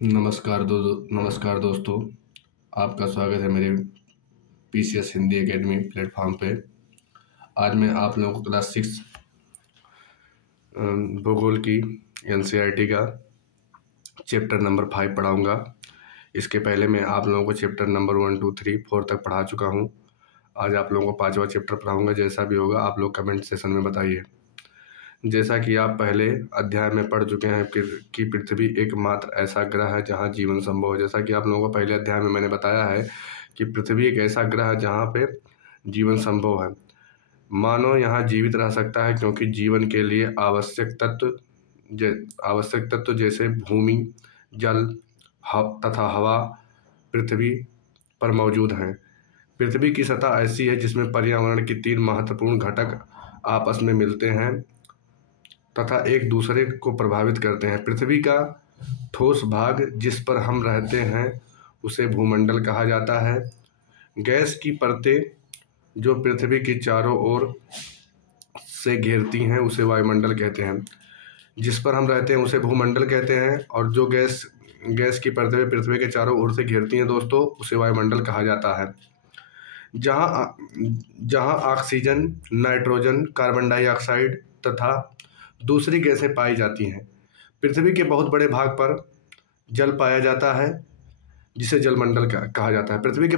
नमस्कार दोस्तों। आपका स्वागत है मेरे पीसीएस हिंदी एकेडमी प्लेटफॉर्म पे। आज मैं आप लोगों को क्लास 6 भूगोल की एनसीईआरटी का चैप्टर नंबर 5 पढ़ाऊंगा। इसके पहले मैं आप लोगों को चैप्टर नंबर 1, 2, 3, 4 तक पढ़ा चुका हूं। आज आप लोगों को 5वां चैप्टर पढ़ाऊंगा। जैसा भी होगा आप लोग कमेंट सेशन में बताइए। जैसा कि आप पहले अध्याय में पढ़ चुके हैं कि पृथ्वी एकमात्र ऐसा ग्रह है जहां जीवन संभव है। जैसा कि आप लोगों को पहले अध्याय में मैंने बताया है कि पृथ्वी एक ऐसा ग्रह है जहां पे जीवन संभव है। मानव यहां जीवित रह सकता है क्योंकि जीवन के लिए आवश्यक तत्व जैसे भूमि, जल तथा हवा पृथ्वी पर मौजूद हैं। पृथ्वी की सतह ऐसी है जिसमें पर्यावरण के 3 महत्वपूर्ण घटक आपस में मिलते हैं तथा एक दूसरे को प्रभावित करते हैं। पृथ्वी का ठोस भाग जिस पर हम रहते हैं उसे भूमंडल कहा जाता है। गैस की परतें जो पृथ्वी की चारों ओर से घेरती हैं उसे वायुमंडल कहते हैं। जिस पर हम रहते हैं उसे भूमंडल कहते हैं और जो गैस की परतें पृथ्वी के चारों ओर से घेरती हैं दोस्तों उसे वायुमंडल कहा जाता है। जहां ऑक्सीजन, नाइट्रोजन, कार्बन डाइऑक्साइड तथा दूसरी गैसें पाई जाती हैं। पृथ्वी के बहुत बड़े भाग पर जल पाया जाता है जिसे जलमंडल कहा जाता है। पृथ्वी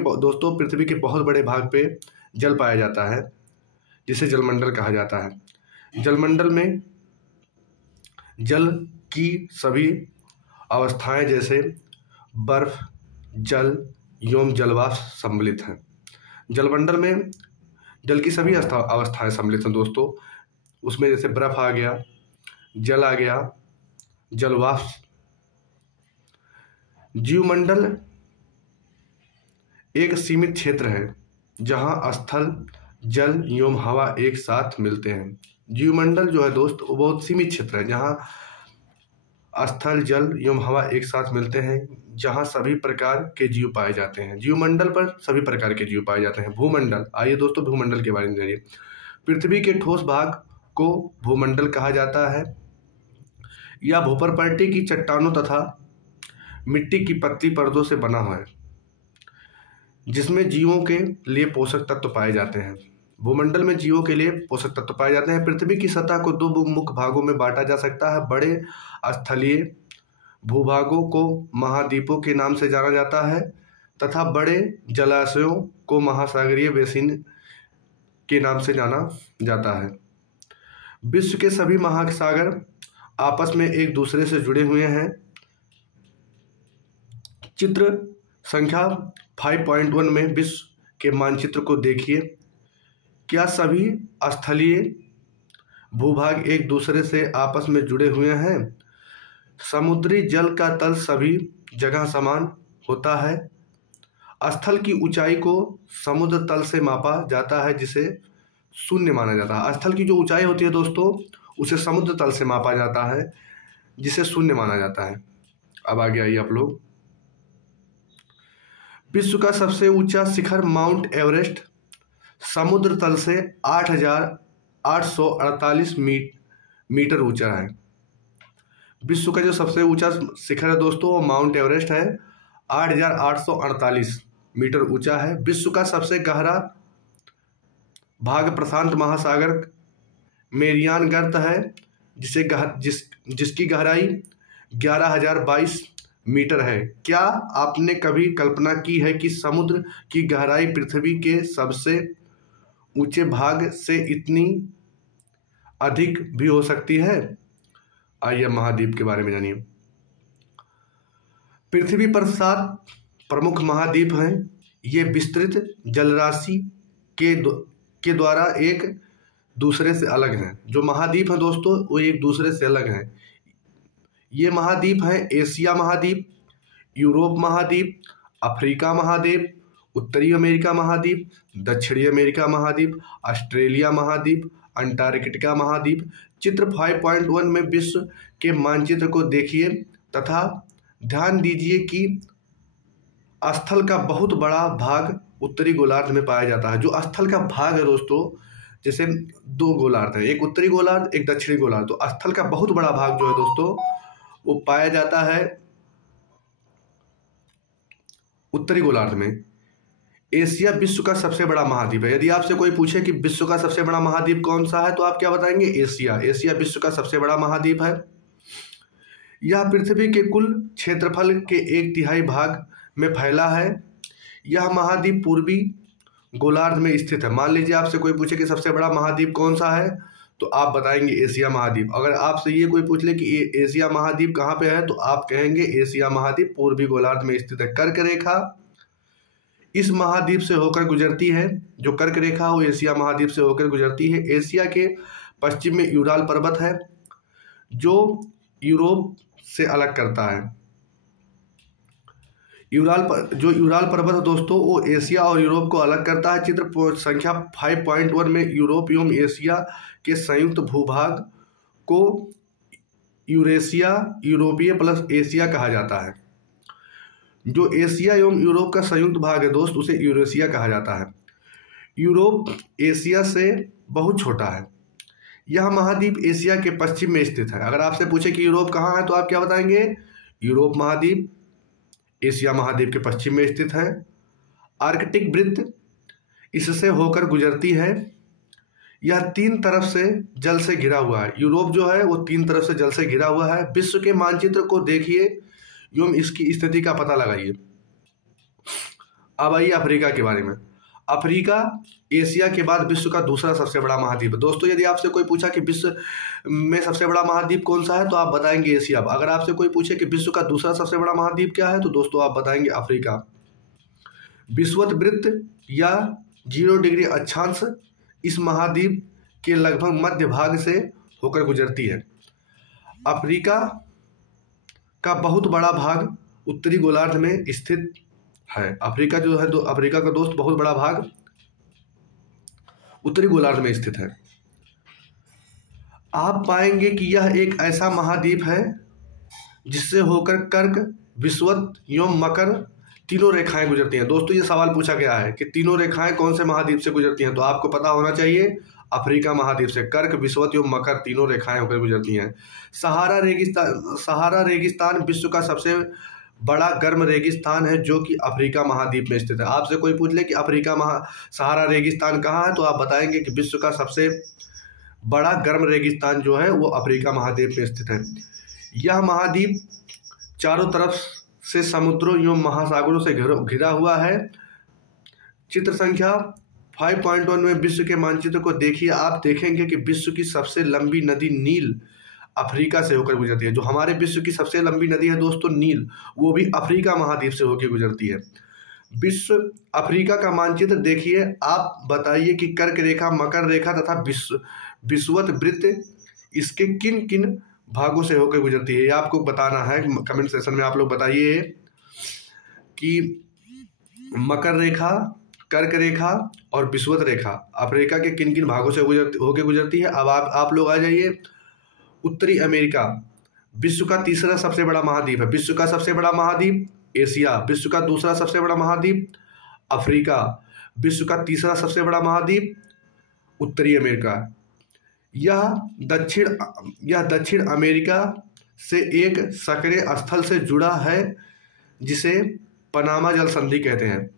के बहुत बड़े भाग पे जल पाया जाता है जिसे जलमंडल कहा जाता है। जलमंडल में जल की सभी अवस्थाएं जैसे बर्फ, जल एवं जलवाष्प सम्मिलित हैं। जलमंडल में जल की सभी अवस्थाएं सम्मिलित हैं दोस्तों। उसमें जैसे बर्फ आ गया, जल आ गया, जलवाष्प। जीवमंडल एक सीमित क्षेत्र है जहां स्थल, जल एवं हवा एक साथ मिलते हैं। जीवमंडल जो है दोस्त वो बहुत सीमित क्षेत्र है जहां स्थल, जल एवं हवा एक साथ मिलते हैं, जहां सभी प्रकार के जीव पाए जाते हैं। जीवमंडल पर सभी प्रकार के जीव पाए जाते हैं। भूमंडल, आइए दोस्तों भूमंडल के बारे में जानिए। पृथ्वी के ठोस भाग को भूमंडल कहा जाता है। यह भूपर्पट्टी की चट्टानों तथा मिट्टी की पतली परतों से बना हुआ है जिसमें जीवों के लिए पोषक तत्व पाए जाते हैं। भूमंडल में जीवों के लिए पोषक तत्व पाए जाते हैं। पृथ्वी की सतह को 2 मुख्य भागों में बांटा जा सकता है। बड़े स्थलीय भूभागों को महाद्वीपों के नाम से जाना जाता है तथा बड़े जलाशयों को महासागरीय बेसिन के नाम से जाना जाता है। विश्व के सभी महासागर आपस में एक दूसरे से जुड़े हुए हैं। चित्र संख्या 5.1 में विश्व के मानचित्र को देखिए। क्या सभी स्थलीय भूभाग एक दूसरे से आपस में जुड़े हुए हैं? समुद्री जल का तल सभी जगह समान होता है। स्थल की ऊंचाई को समुद्र तल से मापा जाता है जिसे शून्य माना जाता है। स्थल की जो ऊंचाई होती है दोस्तों उसे समुद्र तल से मापा जाता है जिसे शून्य माना जाता है। अब आगे आइए आप लोग। विश्व का सबसे ऊंचा शिखर माउंट एवरेस्ट समुद्र तल से 8,848 मीटर ऊंचा है। विश्व का जो सबसे ऊंचा शिखर है दोस्तों वो माउंट एवरेस्ट है, 8,848 मीटर ऊंचा है। विश्व का सबसे गहरा भाग प्रशांत महासागर मेरियान गर्त है जिसकी गहराई 11,022 मीटर है। क्या आपने कभी कल्पना की है कि समुद्र की गहराई पृथ्वी के सबसे ऊंचे भाग से इतनी अधिक भी हो सकती है? आइए महाद्वीप के बारे में जानिए। पृथ्वी पर 7 प्रमुख महाद्वीप हैं। ये विस्तृत जलराशि के द्वारा एक दूसरे से अलग हैं। जो महाद्वीप हैं दोस्तों वो एक दूसरे से अलग हैं। ये महाद्वीप हैं एशिया महाद्वीप, यूरोप महाद्वीप, अफ्रीका महाद्वीप, उत्तरी अमेरिका महाद्वीप, दक्षिणी अमेरिका महाद्वीप, ऑस्ट्रेलिया महाद्वीप, अंटार्कटिका महाद्वीप। चित्र 5.1 में विश्व के मानचित्र को देखिए तथा ध्यान दीजिए कि स्थल का बहुत बड़ा भाग उत्तरी गोलार्ध में पाया जाता है। जो स्थल का भाग है दोस्तों, जैसे 2 गोलार्ध है, एक उत्तरी गोलार्ध एक दक्षिणी गोलार्ध, तो स्थल का बहुत बड़ा भाग जो है दोस्तों वो पाया जाता है उत्तरी गोलार्ध में। एशिया विश्व का सबसे बड़ा महाद्वीप है। यदि आपसे कोई पूछे कि विश्व का सबसे बड़ा महाद्वीप कौन सा है तो आप क्या बताएंगे? एशिया। एशिया विश्व का सबसे बड़ा महाद्वीप है। यह पृथ्वी के कुल क्षेत्रफल के 1/3 भाग में फैला है। यह महाद्वीप पूर्वी गोलार्ध में स्थित है। मान लीजिए आपसे कोई पूछे कि सबसे बड़ा महाद्वीप कौन सा है तो आप बताएंगे एशिया महाद्वीप। अगर आपसे ये कोई पूछ ले कि एशिया महाद्वीप कहाँ पे है तो आप कहेंगे एशिया महाद्वीप पूर्वी गोलार्ध में स्थित है। कर्क रेखा इस महाद्वीप से होकर गुजरती है। जो कर्क रेखा वो एशिया महाद्वीप से होकर गुजरती है। एशिया के पश्चिम में यूराल पर्वत है जो यूरोप से अलग करता है। जो यूराल पर्वत है दोस्तों वो एशिया और यूरोप को अलग करता है। चित्र संख्या 5.1 में यूरोप एवं एशिया के संयुक्त भूभाग को यूरेशिया, यूरोपीय प्लस एशिया कहा जाता है। जो एशिया एवं यूरोप का संयुक्त भाग है दोस्त उसे यूरेशिया कहा जाता है। यूरोप एशिया से बहुत छोटा है। यह महाद्वीप एशिया के पश्चिम में स्थित है। अगर आपसे पूछे कि यूरोप कहाँ है तो आप क्या बताएंगे? यूरोप महाद्वीप एशिया महाद्वीप के पश्चिम में स्थित है। आर्कटिक वृत्त इससे होकर गुजरती है। यह 3 तरफ से जल से घिरा हुआ है। यूरोप जो है वो 3 तरफ से जल से घिरा हुआ है। विश्व के मानचित्र को देखिए एवं इसकी स्थिति का पता लगाइए। अब आइए अफ्रीका के बारे में। अफ्रीका एशिया के बाद विश्व का दूसरा सबसे बड़ा महाद्वीप है। दोस्तों यदि आपसे कोई पूछा कि विश्व में सबसे बड़ा महाद्वीप कौन सा है तो आप बताएंगे एशिया। अगर आपसे कोई पूछे कि विश्व का दूसरा सबसे बड़ा महाद्वीप क्या है तो दोस्तों आप बताएंगे अफ्रीका। विषुवत वृत्त या 0 डिग्री अक्षांश इस महाद्वीप के लगभग मध्य भाग से होकर गुजरती है। अफ्रीका का बहुत बड़ा भाग उत्तरी गोलार्ध में स्थित है। अफ्रीका जो है अफ्रीका का दोस्त बहुत बड़ा भाग उत्तरी गोलार्ध में स्थित है। आप पाएंगे कि यह एक ऐसा महाद्वीप है जिससे होकर कर्क, विषुवत एवं मकर तीनों रेखाएं गुजरती हैं। दोस्तों ये सवाल पूछा गया है कि तीनों रेखाएं कौन से महाद्वीप से गुजरती हैं तो आपको पता होना चाहिए अफ्रीका महाद्वीप से। कर्क, विषुवत एवं मकर तीनों रेखाएं होकर गुजरती हैं। सहारा रेगिस्तान विश्व का सबसे बड़ा गर्म रेगिस्तान है जो कि अफ्रीका महाद्वीप में स्थित है। आपसे कोई पूछ ले कि सहारा रेगिस्तान कहाँ है तो आप बताएंगे कि विश्व का सबसे बड़ा गर्म रेगिस्तान जो है वो अफ्रीका महाद्वीप में स्थित है। यह महाद्वीप चारों तरफ से समुद्रों एवं महासागरों से घिरा हुआ है। चित्र संख्या 5.1 में विश्व के मानचित्र को देखिए। आप देखेंगे कि विश्व की सबसे लंबी नदी नील अफ्रीका से होकर गुजरती है। जो हमारे विश्व की सबसे लंबी नदी है दोस्तों नील, वो भी अफ्रीका महाद्वीप से होकर गुजरती है। विश्व अफ्रीका का मानचित्र देखिए। आप बताइए कि कर्क रेखा, मकर रेखा तथा विषुवत वृत्त इसके किन किन भागों से होकर गुजरती है। ये आपको बताना है। कमेंट सेक्शन में आप लोग बताइए कि मकर रेखा, कर्क रेखा और विषुवत रेखा अफ्रीका के किन किन भागों से होकर गुजरती है। अब आप लोग आ जाइए। उत्तरी अमेरिका विश्व का तीसरा सबसे बड़ा महाद्वीप है। विश्व का सबसे बड़ा महाद्वीप एशिया। विश्व का दूसरा सबसे बड़ा महाद्वीप अफ्रीका। विश्व का तीसरा सबसे बड़ा महाद्वीप उत्तरी अमेरिका। यह दक्षिण अमेरिका से एक सक्रिय स्थल से जुड़ा है जिसे पनामा जल संधि कहते हैं।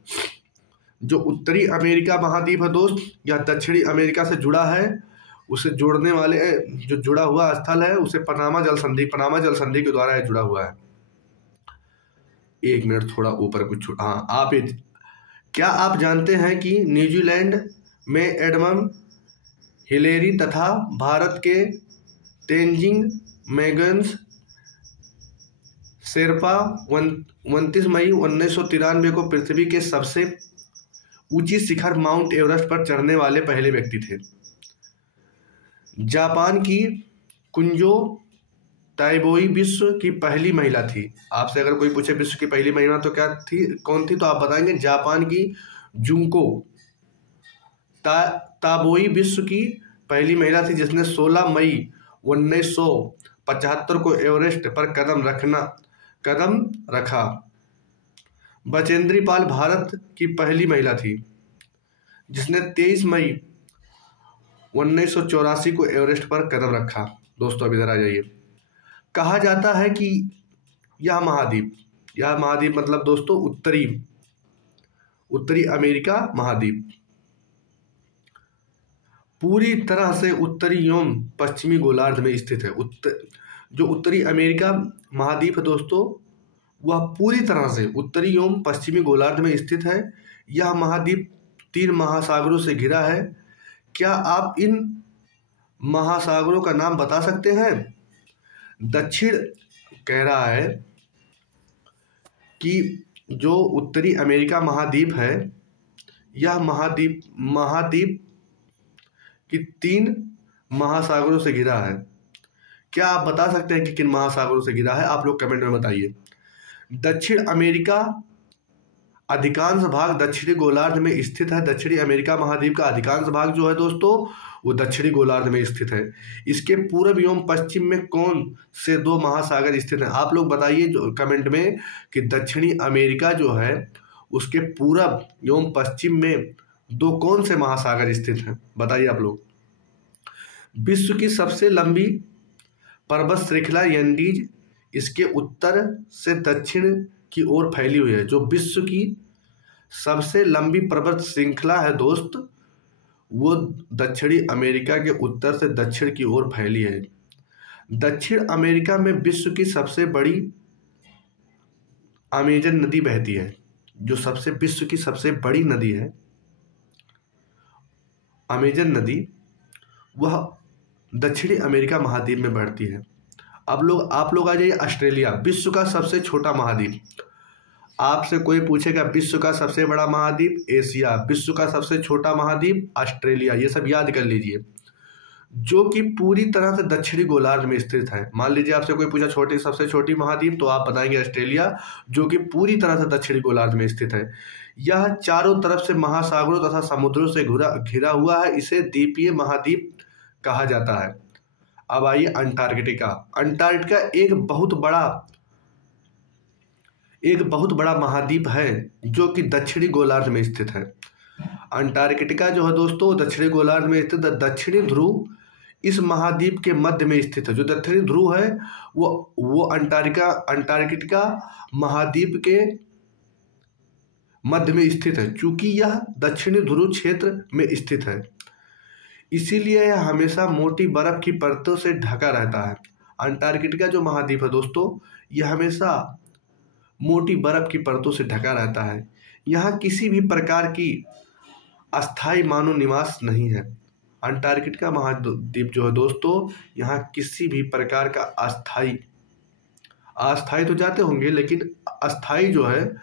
जो उत्तरी अमेरिका महाद्वीप है दोस्त यह दक्षिणी अमेरिका से जुड़ा है। उसे जोड़ने वाले जो जुड़ा हुआ स्थल है उसे पनामा जल संधि के द्वारा जुड़ा हुआ है। 1 मिनट थोड़ा ऊपर कुछ हाँ क्या आप जानते हैं कि न्यूजीलैंड में एडमंड हिलेरी तथा भारत के तेंजिंग मैगन्स शेरपा 29 मई 1993 को पृथ्वी के सबसे ऊंची शिखर माउंट एवरेस्ट पर चढ़ने वाले पहले व्यक्ति थे। जापान की कुंजो ताइबोई विश्व की पहली महिला थी। आपसे अगर कोई पूछे विश्व की पहली महिला तो कौन थी तो आप बताएंगे जापान की जुंको ताबोई विश्व की पहली महिला थी जिसने 16 मई 1975 को एवरेस्ट पर कदम रखा। बचेंद्री पाल भारत की पहली महिला थी जिसने 23 मई 1984 को एवरेस्ट पर कदम रखा। दोस्तों अब इधर आ जाइए। कहा जाता है कि यह महाद्वीप मतलब दोस्तों उत्तरी उत्तरी अमेरिका महाद्वीप पूरी तरह से उत्तरी एवं पश्चिमी गोलार्ध में स्थित है। जो उत्तरी अमेरिका महाद्वीप है दोस्तों, वह पूरी तरह से उत्तरी एवं पश्चिमी गोलार्ध में स्थित है। यह महाद्वीप 3 महासागरों से घिरा है। क्या आप इन महासागरों का नाम बता सकते हैं? दक्षिण कह रहा है कि जो उत्तरी अमेरिका महाद्वीप है, यह महाद्वीप की 3 महासागरों से घिरा है। क्या आप बता सकते हैं कि किन महासागरों से घिरा है? आप लोग कमेंट में बताइए। दक्षिण अमेरिका अधिकांश भाग दक्षिणी गोलार्ध में स्थित है। दक्षिणी अमेरिका महाद्वीप का अधिकांश भाग जो है दोस्तों, वो दक्षिणी गोलार्ध में स्थित है। इसके पूर्व एवं पश्चिम में कौन से 2 महासागर स्थित हैं? आप लोग बताइए जो कमेंट में कि दक्षिणी अमेरिका जो है उसके पूर्व एवं पश्चिम में 2 कौन से महासागर स्थित हैं? बताइए आप लोग। विश्व की सबसे लंबी पर्वत श्रृंखला एंडीज इसके उत्तर से दक्षिण की ओर फैली हुई है। जो विश्व की सबसे लंबी पर्वत श्रृंखला है दोस्त, वो दक्षिणी अमेरिका के उत्तर से दक्षिण की ओर फैली है। दक्षिण अमेरिका में विश्व की सबसे बड़ी अमेजन नदी बहती है। जो विश्व की सबसे बड़ी नदी है अमेजन नदी, वह दक्षिणी अमेरिका महाद्वीप में बढ़ती है। आप लोग आ जाइए ऑस्ट्रेलिया, विश्व का सबसे छोटा महाद्वीप। आपसे कोई पूछेगा विश्व का सबसे बड़ा महाद्वीप एशिया, विश्व का सबसे छोटा महाद्वीप ऑस्ट्रेलिया, ये सब याद कर लीजिए। जो कि पूरी तरह से दक्षिणी गोलार्ध में स्थित है। मान लीजिए आपसे कोई पूछा सबसे छोटी महाद्वीप, तो आप बताएंगे ऑस्ट्रेलिया, जो कि पूरी तरह से दक्षिणी गोलार्ध में स्थित है। यह चारों तरफ से महासागरों तथा समुद्रों से घिरा हुआ है। इसे द्वीपीय महाद्वीप कहा जाता है। अब आइए अंटार्कटिका। अंटार्कटिका एक बहुत बड़ा महाद्वीप है जो कि दक्षिणी गोलार्ध में स्थित है। अंटार्कटिका जो है दोस्तों दक्षिणी गोलार्ध में स्थित है। दक्षिणी ध्रुव इस महाद्वीप के मध्य में स्थित है। जो दक्षिणी ध्रुव है वो अंटार्कटिका महाद्वीप के मध्य में स्थित है। चूंकि यह दक्षिणी ध्रुव क्षेत्र में स्थित है, इसीलिए यह हमेशा मोटी बर्फ की परतों से ढका रहता है। अंटार्कटिका जो महाद्वीप है दोस्तों, यह हमेशा मोटी बर्फ की परतों से ढका रहता है। यहाँ किसी भी प्रकार की अस्थायी मानव निवास नहीं है। अंटार्कटिका महाद्वीप जो है दोस्तों, यहाँ किसी भी प्रकार का अस्थायी तो जाते होंगे, लेकिन अस्थायी जो है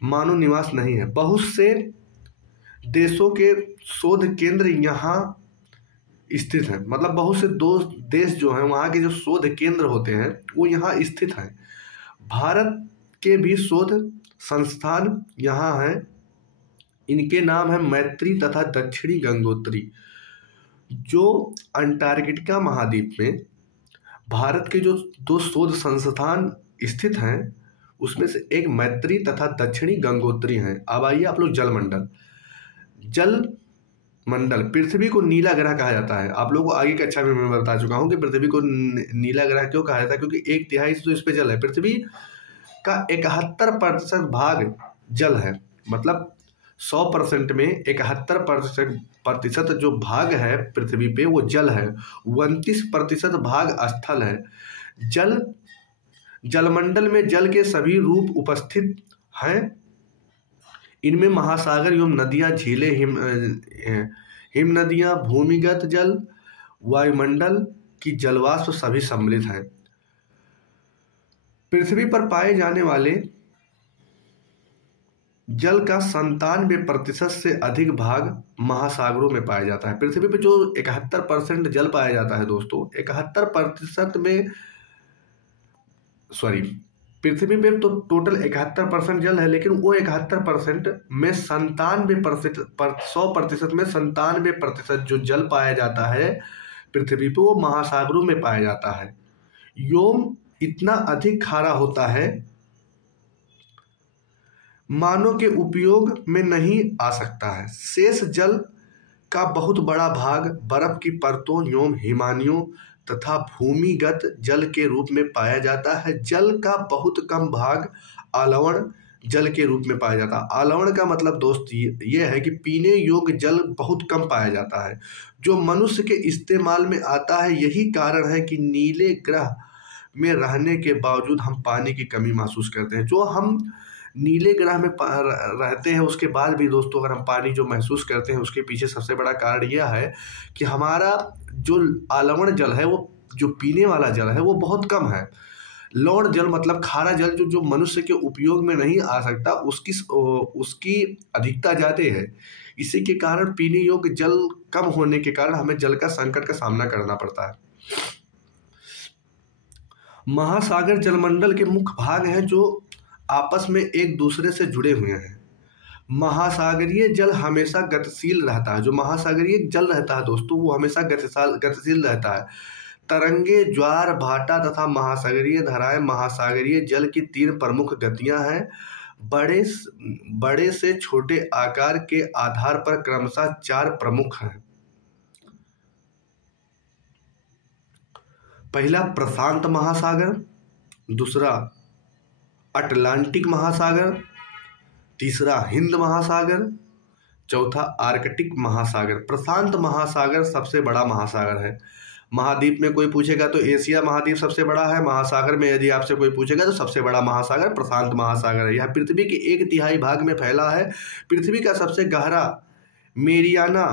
मानव निवास नहीं है। बहुत से देशों के शोध केंद्र यहाँ स्थित हैं। मतलब बहुत से देश जो हैं, वहाँ के जो शोध केंद्र होते हैं वो यहाँ स्थित हैं। भारत के भी शोध संस्थान यहाँ हैं। इनके नाम है मैत्री तथा दक्षिणी गंगोत्री। जो अंटार्कटिका महाद्वीप में भारत के जो 2 शोध संस्थान स्थित हैं, उसमें से एक मैत्री तथा दक्षिणी गंगोत्री हैं। अब आइए आप लोग जलमंडल। पृथ्वी को नीला ग्रह कहा जाता है। आप लोगों को आगे कक्षा में मैं बता चुका हूँ कि पृथ्वी को नीला ग्रह क्यों कहा जाता है, क्योंकि 1/3 तो इस पे जल है। पृथ्वी का 71% भाग जल है। मतलब 100% में 71% जो भाग है पृथ्वी पे वो जल है। 29% भाग स्थल है। जलमंडल में जल के सभी रूप उपस्थित हैं। इनमें महासागर एवं नदियां, झीलें, हिम नदियां, भूमिगत जल, वायुमंडल की जलवाष्प सभी सम्मिलित हैं। पृथ्वी पर पाए जाने वाले जल का 97% से अधिक भाग महासागरों में पाया जाता है। पृथ्वी पर जो 71% जल पाया जाता है दोस्तों, 71% में पृथ्वी में तो टोटल 71% जल है, लेकिन वो 71% में 100% में 97% जो जल पाया जाता है पृथ्वी पे, वो महासागरों में पाया जाता है। व्योम इतना अधिक खारा होता है मानव के उपयोग में नहीं आ सकता है। शेष जल का बहुत बड़ा भाग बर्फ की परतों एवं हिमानियों तथा भूमिगत जल के रूप में पाया जाता है। जल का बहुत कम भाग अलवण जल के रूप में पाया जाता है। अलवण का मतलब दोस्त ये है कि पीने योग्य जल बहुत कम पाया जाता है जो मनुष्य के इस्तेमाल में आता है। यही कारण है कि नीले ग्रह में रहने के बावजूद हम पानी की कमी महसूस करते हैं। जो हम नीले ग्रह में रहते हैं उसके बाद भी दोस्तों अगर हम पानी जो महसूस करते हैं उसके पीछे सबसे बड़ा कारण यह है कि हमारा जो अलवण जल है, वो जो पीने वाला जल है वो बहुत कम है। लवण जल मतलब खारा जल जो मनुष्य के उपयोग में नहीं आ सकता, उसकी अधिकता ज़्यादा है। इसी के कारण पीने योग्य जल कम होने के कारण हमें जल का संकट का सामना करना पड़ता है। महासागर जलमंडल के मुख्य भाग हैं जो आपस में एक दूसरे से जुड़े हुए हैं। महासागरीय जल हमेशा गतिशील रहता है। जो महासागरीय जल रहता है दोस्तों वो हमेशा गतिशील रहता है। तरंगे, ज्वार भाटा तथा महासागरीय धाराएं महासागरीय जल की 3 प्रमुख गतियां हैं। बड़े से छोटे आकार के आधार पर क्रमशः 4 प्रमुख हैं। पहला प्रशांत महासागर, दूसरा अटलांटिक महासागर, तीसरा हिंद महासागर, चौथा आर्कटिक महासागर। प्रशांत महासागर सबसे बड़ा महासागर है। महाद्वीप में कोई पूछेगा तो एशिया महाद्वीप सबसे बड़ा है। महासागर में यदि आपसे कोई पूछेगा तो सबसे बड़ा महासागर प्रशांत महासागर है। यह पृथ्वी के 1/3 भाग में फैला है। पृथ्वी का सबसे गहरा मेरियाना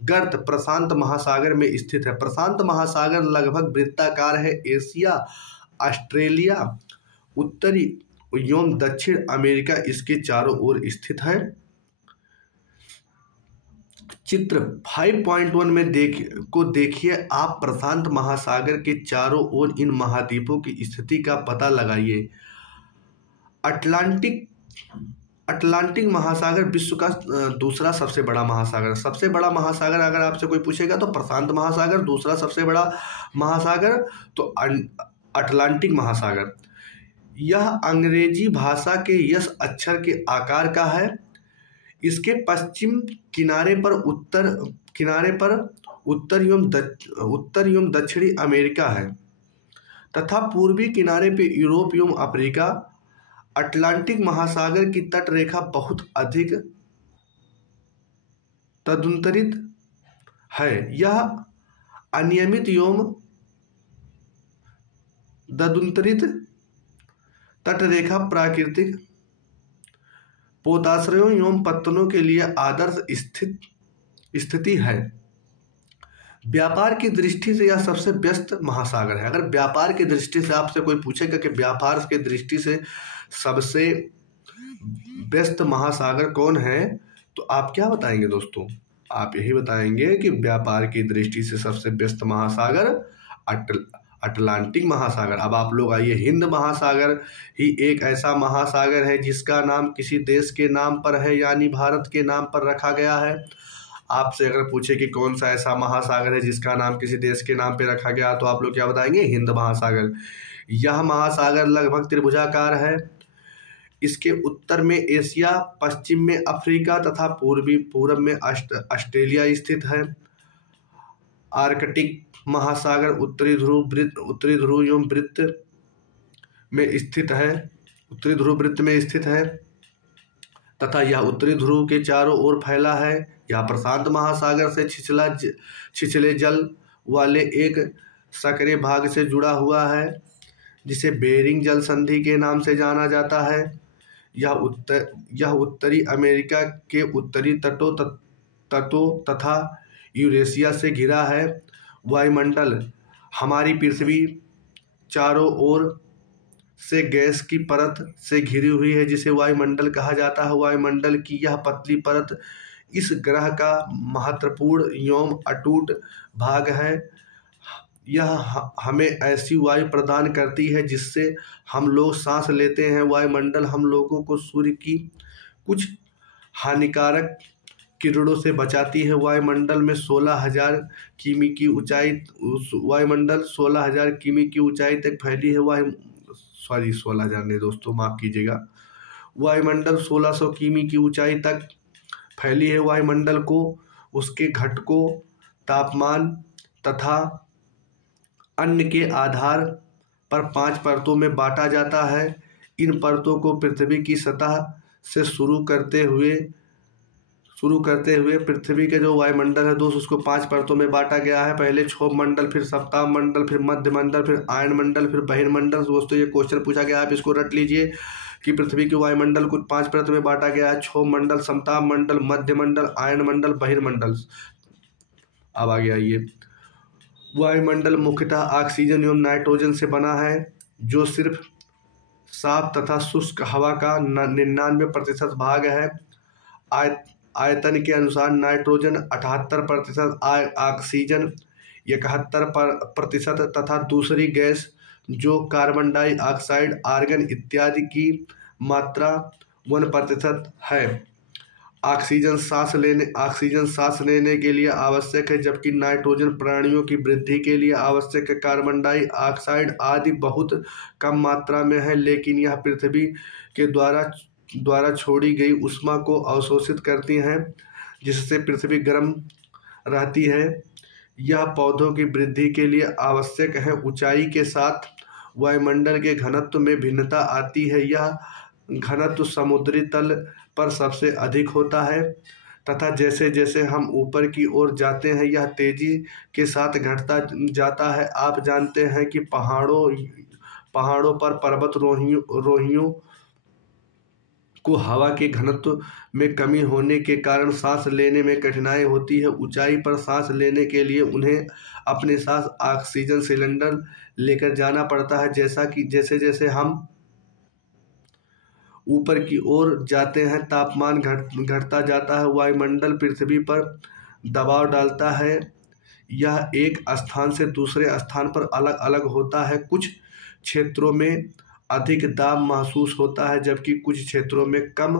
गर्त प्रशांत महासागर में स्थित है। प्रशांत महासागर लगभग वृत्ताकार है। एशिया, ऑस्ट्रेलिया, उत्तरी एवं दक्षिण अमेरिका इसके चारों ओर स्थित है। चित्र 5.1 में देखिए आप। प्रशांत महासागर के चारों ओर इन महाद्वीपों की स्थिति का पता लगाइए। अटलांटिक महासागर विश्व का दूसरा सबसे बड़ा महासागर। सबसे बड़ा महासागर अगर आपसे कोई पूछेगा तो प्रशांत महासागर, दूसरा सबसे बड़ा महासागर तो अटलांटिक महासागर। यह अंग्रेजी भाषा के यस अक्षर के आकार का है। इसके पश्चिम किनारे पर उत्तर एवं दक्षिणी अमेरिका है तथा पूर्वी किनारे पर यूरोप एवं अफ्रीका। अटलांटिक महासागर की तट रेखा बहुत अधिक तदुत्तरित है। यह अनियमित एवं तदुत्तरित तट रेखा प्राकृतिक पोताश्रयों एवं पत्तनों के लिए आदर्श स्थिति है। व्यापार की दृष्टि से यह सबसे व्यस्त महासागर है। अगर व्यापार की दृष्टि से आपसे कोई पूछेगा कि व्यापार की दृष्टि से सबसे व्यस्त महासागर कौन है तो आप क्या बताएंगे दोस्तों? आप यही बताएंगे कि व्यापार की दृष्टि से सबसे व्यस्त महासागर अटलांटिक महासागर। अब आप लोग आइए, हिंद महासागर ही एक ऐसा महासागर है जिसका नाम किसी देश के नाम पर है, यानी भारत के नाम पर रखा गया है। आपसे अगर पूछे कि कौन सा ऐसा महासागर है जिसका नाम किसी देश के नाम पर रखा गया तो आप लोग क्या बताएंगे? हिंद महासागर। यह महासागर लगभग त्रिभुजाकार है। इसके उत्तर में एशिया, पश्चिम में अफ्रीका तथा पूर्व में ऑस्ट्रेलिया स्थित है। आर्कटिक महासागर उत्तरी ध्रुव एवं वृत्त में स्थित है तथा यह उत्तरी ध्रुव के चारों ओर फैला है। यह प्रशांत महासागर से छिछले जल वाले एक संकरे भाग से जुड़ा हुआ है जिसे बेरिंग जल संधि के नाम से जाना जाता है। यह उत्तरी अमेरिका के उत्तरी तटों तथा यूरेशिया से घिरा है। वायुमंडल हमारी पृथ्वी चारों ओर से गैस की परत से घिरी हुई है जिसे वायुमंडल कहा जाता है। वायुमंडल की यह पतली परत इस ग्रह का महत्वपूर्ण एवं अटूट भाग है। यह हमें ऐसी वायु प्रदान करती है जिससे हम लोग सांस लेते हैं। वायुमंडल हम लोगों को सूर्य की कुछ हानिकारक किरणों से बचाती है। वायुमंडल में 16,000 किमी की ऊंचाई वायुमंडल 16,000 किमी की ऊंचाई तक फैली है। 16,000 नहीं दोस्तों, माफ़ कीजिएगा। वायुमंडल 1600 किमी की ऊंचाई तक फैली है। वायुमंडल को उसके घटकों, तापमान तथा अन्य के आधार पर 5 परतों में बांटा जाता है। इन परतों को पृथ्वी की सतह से शुरू करते हुए पृथ्वी के जो वायुमंडल है दोस्त उसको 5 परतों में बांटा गया है। पहले क्षोभ मंडल, फिर सप्ताह मंडल, फिर मध्य मंडल, फिर आयन मंडल, फिर बहिर्मंडल। दोस्तों ये क्वेश्चन पूछा गया, आप इसको रट लीजिए कि पृथ्वी के वायुमंडल को 5 परतों में बांटा गया है। क्षोभ मंडल, सप्ताह मंडल, मध्य मंडल, आयन मंडल, बहिर्मंडल। अब आगे आइए। वायुमंडल मुख्यतः ऑक्सीजन एवं नाइट्रोजन से बना है, जो सिर्फ साफ तथा शुष्क हवा का 99% भाग है। आयतन के अनुसार नाइट्रोजन 78%, ऑक्सीजन 71% तथा दूसरी गैस जो कार्बन डाइऑक्साइड, आर्गन इत्यादि की मात्रा 1% है। ऑक्सीजन सांस लेने के लिए आवश्यक है, जबकि नाइट्रोजन प्राणियों की वृद्धि के लिए आवश्यक है। कार्बन डाइऑक्साइड आदि बहुत कम मात्रा में है, लेकिन यह पृथ्वी के द्वारा छोड़ी गई ऊष्मा को अवशोषित करती हैं, जिससे पृथ्वी गर्म रहती है। यह पौधों की वृद्धि के लिए आवश्यक है। ऊंचाई के साथ वायुमंडल के घनत्व में भिन्नता आती है। यह घनत्व समुद्री तल पर सबसे अधिक होता है तथा जैसे जैसे हम ऊपर की ओर जाते हैं यह तेजी के साथ घटता जाता है। आप जानते हैं कि पहाड़ों पर पर्वतारोहियों को हवा के घनत्व में कमी होने के कारण सांस लेने में कठिनाई होती है। ऊंचाई पर सांस लेने के लिए उन्हें अपने साथ ऑक्सीजन सिलेंडर लेकर जाना पड़ता है। जैसे जैसे हम ऊपर की ओर जाते हैं तापमान घटता जाता है। वायुमंडल पृथ्वी पर दबाव डालता है। यह एक स्थान से दूसरे स्थान पर अलग अलग होता है। कुछ क्षेत्रों में अधिक दाब महसूस होता है, जबकि कुछ क्षेत्रों में कम।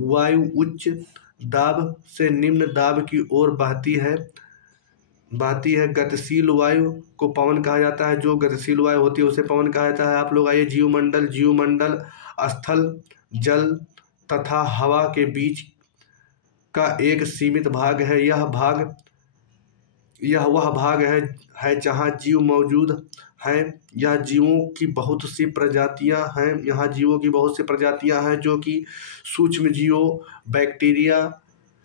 वायु उच्च दाब से निम्न दाब की ओर बहती है। गतिशील वायु को पवन कहा जाता है। जो गतिशील वायु होती है उसे पवन कहा जाता है। आप लोग आइए। जीवमंडल स्थल, जल तथा हवा के बीच का एक सीमित भाग है। यह वह भाग है जहाँ जीव मौजूद हैं। यहाँ जीवों की बहुत सी प्रजातियां हैं जो कि सूक्ष्म जीवों, बैक्टीरिया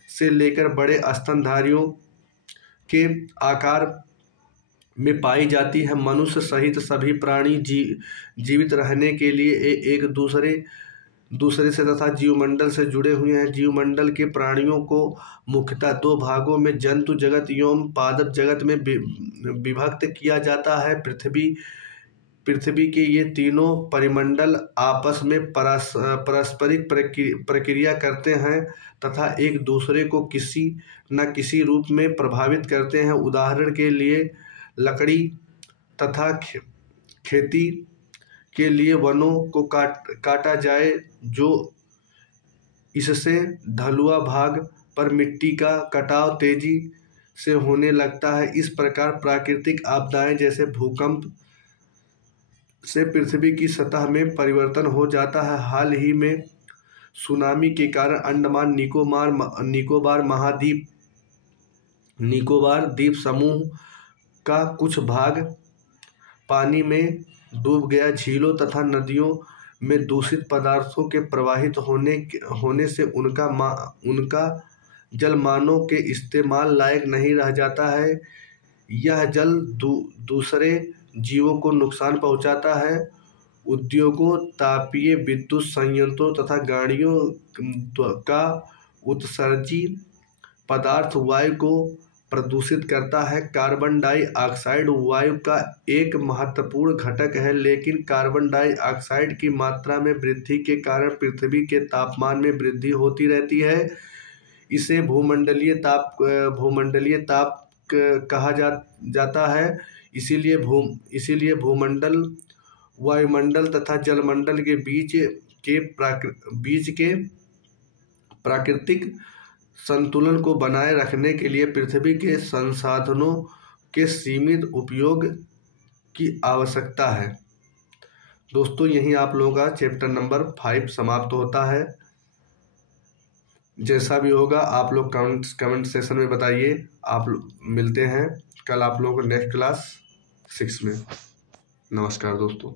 से लेकर बड़े स्तनधारियों के आकार में पाई जाती है। मनुष्य सहित सभी प्राणी जीवित रहने के लिए एक दूसरे से तथा जीवमंडल से जुड़े हुए हैं। जीवमंडल के प्राणियों को मुख्यतः 2 भागों में जंतु जगत एवं पादप जगत में विभक्त किया जाता है। पृथ्वी के ये तीनों परिमंडल आपस में पारस्परिक प्रक्रिया करते हैं तथा एक दूसरे को किसी न किसी रूप में प्रभावित करते हैं। उदाहरण के लिए लकड़ी तथा खेती के लिए वनों को काटा जाए, जो इससे ढलुआ भाग पर मिट्टी का कटाव तेजी से होने लगता है। इस प्रकार प्राकृतिक आपदाएं जैसे भूकंप से पृथ्वी की सतह में परिवर्तन हो जाता है। हाल ही में सुनामी के कारण अंडमान निकोबार द्वीप समूह का कुछ भाग पानी में डूब गया। झीलों तथा नदियों में दूषित पदार्थों के प्रवाहित होने से उनका जल मानव के इस्तेमाल लायक नहीं रह जाता है। यह जल दूसरे जीवों को नुकसान पहुंचाता है। उद्योगों, तापीय विद्युत संयंत्रों तथा गाड़ियों का उत्सर्जी पदार्थ वायु को प्रदूषित करता है। कार्बन डाइऑक्साइड वायु का एक महत्वपूर्ण घटक है, लेकिन कार्बन डाइऑक्साइड की मात्रा में वृद्धि के कारण पृथ्वी के तापमान में वृद्धि होती रहती है। इसे भूमंडलीय ताप कहा जाता है। इसीलिए भूमंडल, वायुमंडल तथा जलमंडल के बीच के प्राकृतिक संतुलन को बनाए रखने के लिए पृथ्वी के संसाधनों के सीमित उपयोग की आवश्यकता है। दोस्तों यहीं आप लोगों का चैप्टर नंबर 5 समाप्त होता है। जैसा भी होगा आप लोग कमेंट सेक्शन में बताइए। आप मिलते हैं कल आप लोगों को नेक्स्ट क्लास 6 में। नमस्कार दोस्तों।